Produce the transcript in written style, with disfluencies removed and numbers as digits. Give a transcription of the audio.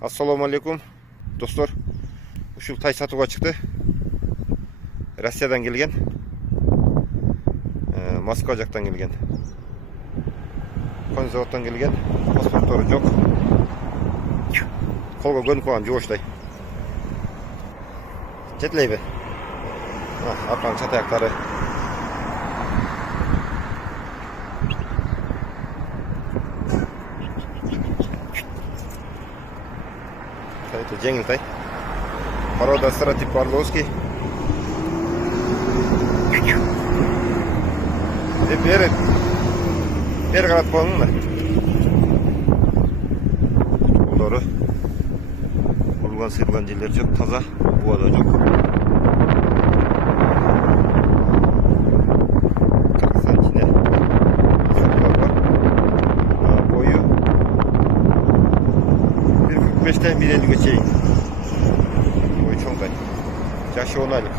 Assalomu alaykum do'stlar. Ушул тай сатууга чыкты. Россиядан келген. Москва жактан келген. Конь заводтан келген. Паспорттары жок. Колго көнүп калган жугочтой. Жетелейби? Арканын чатаяктары. Это жеңил тай. Порода стратип Орловский. Бери карап коюңун да. Булдары. Урулган сыйылган жерлер жок, таза, буа да жок. Кыргызстан бар. Бою 1.45-тен 1.50-ге чейин. Ой, чоңдай. Жашы 10 айлык.